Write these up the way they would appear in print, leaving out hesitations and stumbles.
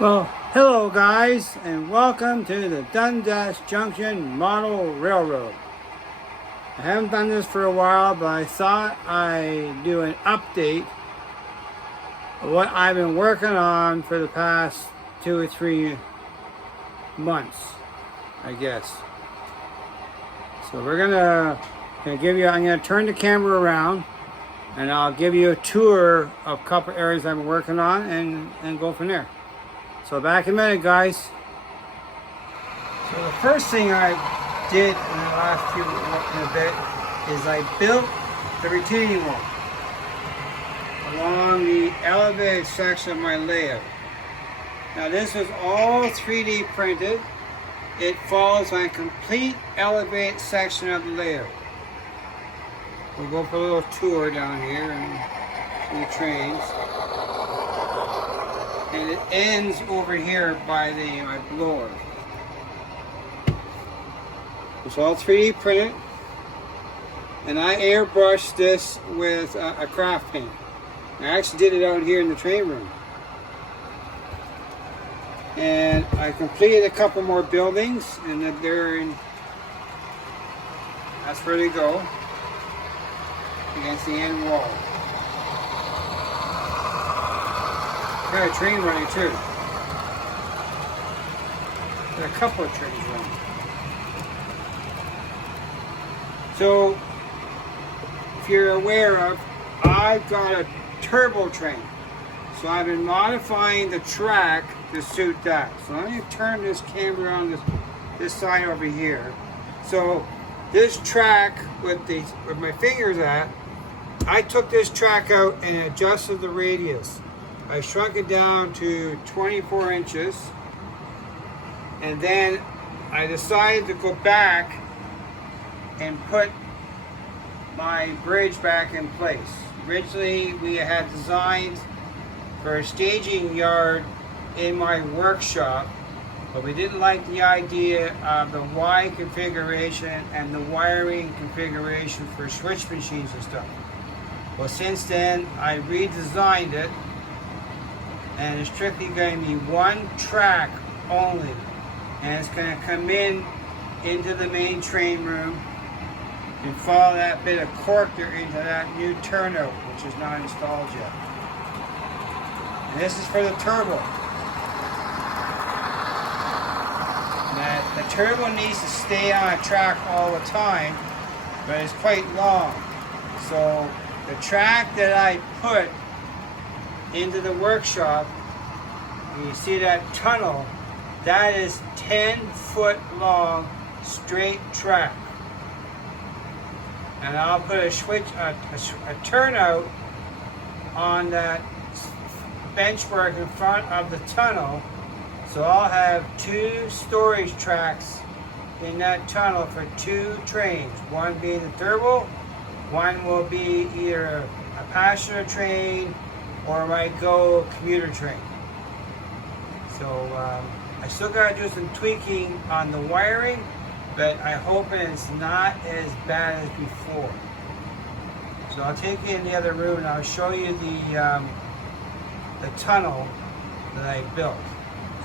Well, hello guys, and welcome to the Dundas Junction Model Railroad. I haven't done this for a while, but I thought I'd do an update of what I've been working on for the past 2 or 3 months, I guess. So we're gonna I'm gonna turn the camera around, and I'll give you a tour of a couple areas I've been working on, and go from there. So back in a minute, guys. So the first thing I did in the last bit is I built the retaining wall along the elevated section of my layout. Now this was all 3D printed. It follows my complete elevated section of the layout. We'll go for a little tour down here and see the trains. And it ends over here by my blower. It's all 3D printed, and I airbrushed this with a craft paint. I actually did it out here in the train room. And I completed a couple more buildings, and that's where they go, against the end wall. Got a train running too. Got a couple of trains running. So, if you're aware of, I've got a turbo train. So I've been modifying the track to suit that. So let me turn this camera on this side over here. So this track with my fingers at, I took this track out and adjusted the radius. I shrunk it down to 24 inches, and then I decided to go back and put my bridge back in place. Originally, we had designed for a staging yard in my workshop, but we didn't like the idea of the Y configuration and the wiring configuration for switch machines and stuff. Well, since then, I redesigned it, and it's strictly going to be one track only, and it's going to come into the main train room and follow that bit of corker into that new turnout, which is not installed yet. And this is for the turbo. Now, the turbo needs to stay on a track all the time, but it's quite long. So the track that I put into the workshop, you see that tunnel, that is 10-foot long straight track. And I'll put a turnout on that benchwork in front of the tunnel, so I'll have 2 storage tracks in that tunnel for 2 trains, one being the turbo, one will be either a passenger train or might go commuter train. So I still got to do some tweaking on the wiring, but I hope it's not as bad as before. So I'll take you in the other room and I'll show you the tunnel that I built.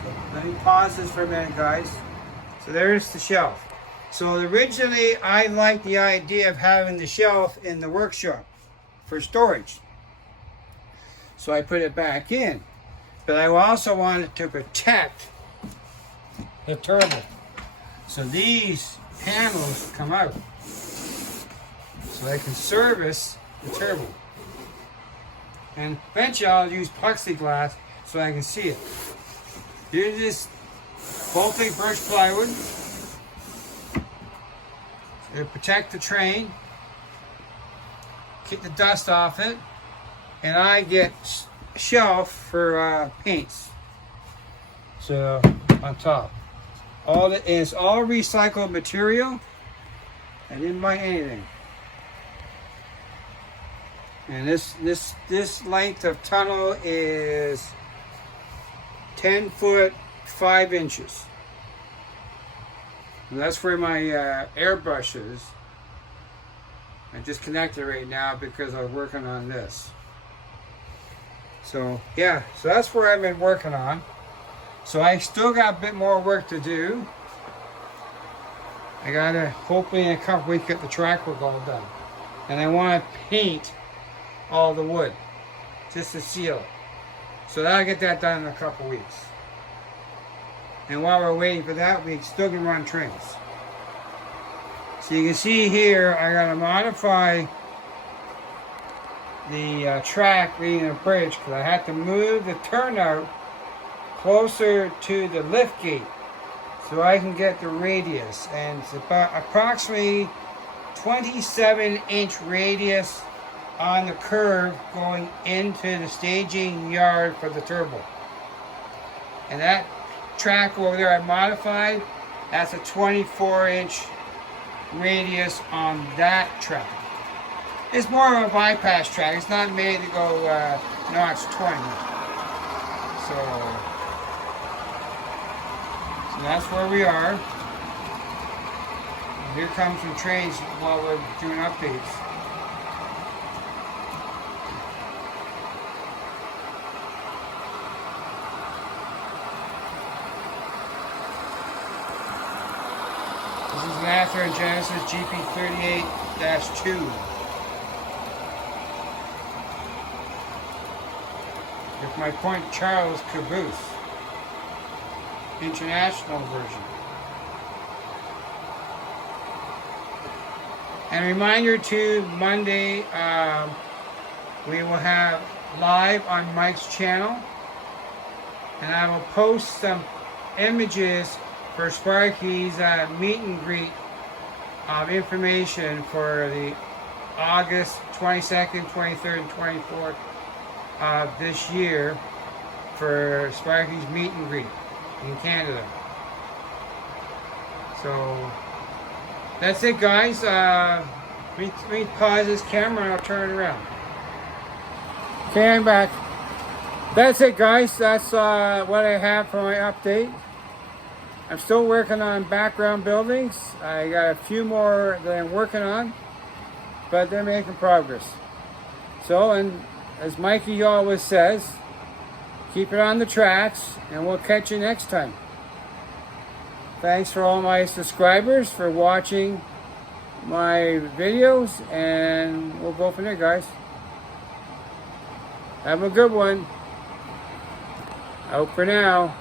So let me pause this for a minute, guys. So there's the shelf. So originally I liked the idea of having the shelf in the workshop for storage. So I put it back in. But I also wanted to protect the turbo. So these panels come out so I can service the turbo. And eventually I'll use plexiglass so I can see it. Here's this Baltic birch plywood to protect the train, keep the dust off it, and I get a shelf for paints. So on top, it's all recycled material. I didn't buy anything. And this length of tunnel is 10 foot 5 inches. And that's where my airbrush is. I just connected right now because I was working on this. So yeah, so that's where I've been working on. So I still got a bit more work to do. I gotta, hopefully in a couple weeks, get the track work all done. And I want to paint all the wood, just to seal it. So that'll get that done in a couple weeks. And while we're waiting for that, we still can run trains. So you can see here, I gotta modify the track leading the bridge because I have to move the turnout closer to the lift gate so I can get the radius. And it's about approximately 27-inch radius on the curve going into the staging yard for the turbo. And that track over there I modified, that's a 24-inch radius on that track. It's more of a bypass track. It's not made to go notch 20. So that's where we are. Here comes some trains while we're doing updates. This is an Athearn Genesis GP38-2. With my Point Charles caboose. International version. And a reminder too, Monday we will have live on Mike's channel, and I will post some images for Sparky's meet and greet information for the August 22nd, 23rd, and 24th of this year for Sparky's meet and greet in Canada. So that's it, guys. Let me pause this camera and I'll turn it around. Okay, I'm back. That's it, guys. That's what I have for my update. I'm still working on background buildings. I got a few more that I'm working on, but they're making progress. So, and as Mikey always says, keep it on the tracks, and we'll catch you next time. Thanks for all my subscribers for watching my videos, and we'll go from there, guys. Have a good one. Out for now.